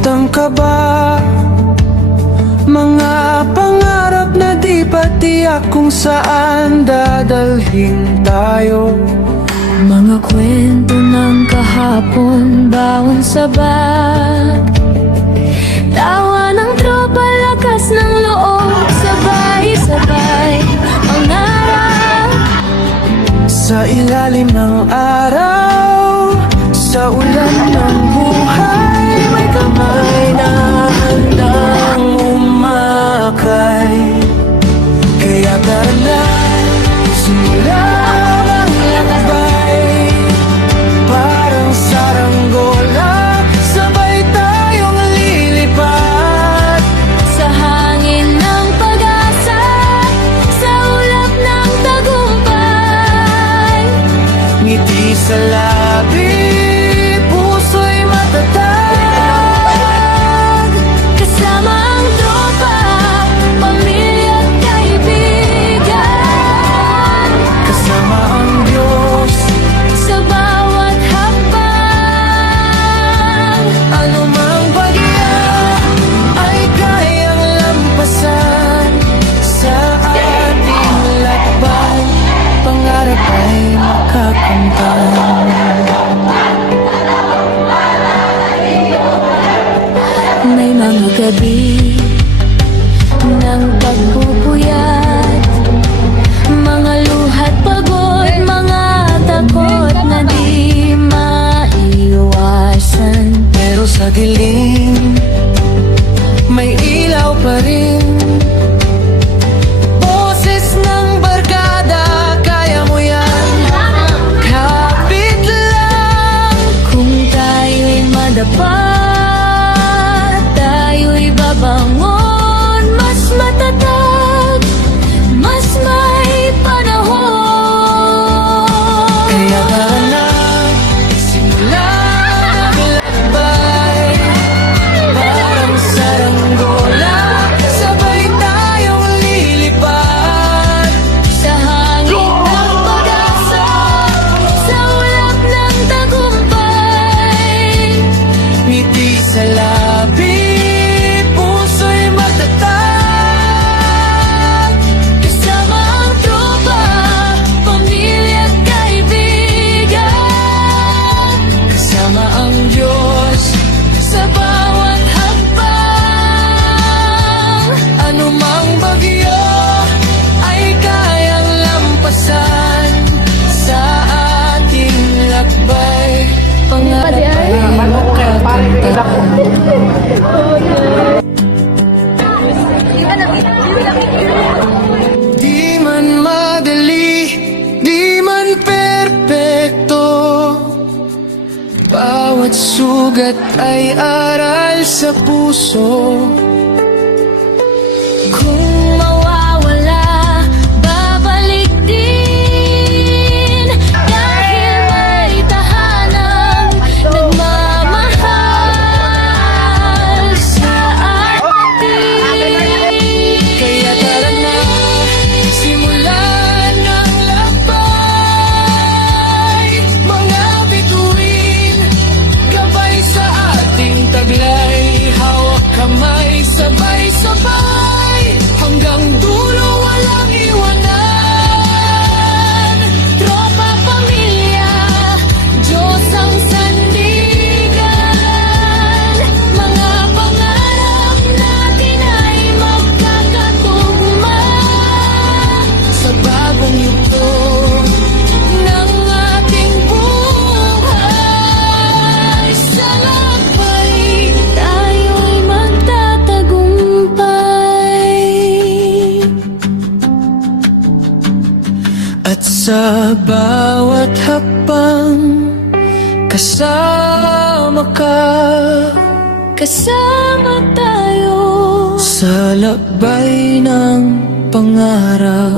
Nasasaktan ka ba? Mga pangarap na di pa tiyak kung saan dadalhin tayo. Mga kwento ng kahapon, bawang sabat, tawa ng tropa, lakas ng loob, sabay-sabay mangarap. Sa ilalim ng araw, sa ulan ng buhay, may kamay na handang umakay. Kaya tara na, simulan ang lakbay. Parang saranggola, sabay tayong lilipad. Sa hangin ng pag-asa, sa ulap ng tagumpay. Ngiti sa labi, puso'y matatag. Kasama ang tropa, pamilya at kaibigan. Kasama ang Diyos Sa bawat hakbang, ano mang bagya ay kayang lampasan. Sa ating lakbay, pangarap ay makakamtan. may mga gabi ng pagpupuyat, mga luhat pagod, mga takot na di maiwasan. Pero sa dilim, may ilaw pa rin. Boses ng barkada, kaya mo yan. Kapit lang. Kung tayo'y madapa, tayo'y babangon, mas matatag, mas may panahon. Kaya tara na, simulan ang lakbay. Parang saranggola, sabay tayong lilipad. Sa hangin ng pag-asa, sa ulap ng tagumpay. Ngiti sa labi, puso'y matatag. Kasama ang tropa, pamilya at kaibigan. Kasama ang Diyos Sa bawat hakbang, ano mang bagyo ay kayang lampasan. Sa ating lakbay, pangarap ay makakamtan. Di man madali, di man perpekto, bawat sugat ay aral sa puso. kung mawawala, babalik din. Dahil may tahanang nagmamahal sa atin. Kaya tara na, simulan ang lakbay. Mga bituin, gabay sa ating taglay. Hawak kamay, sabay-sabay, hanggang dulo walang iwanan. Tropa, pamilya, Diyos ang sandigan. Mga pangarap natin ay magkakatugma. Sa bagong yugto Ng ating buhay, sa lakbay, tayo'y magtatagumpay. at sa bawat hakbang, kasama ka. Kasama tayo Sa lakbay ng pangarap.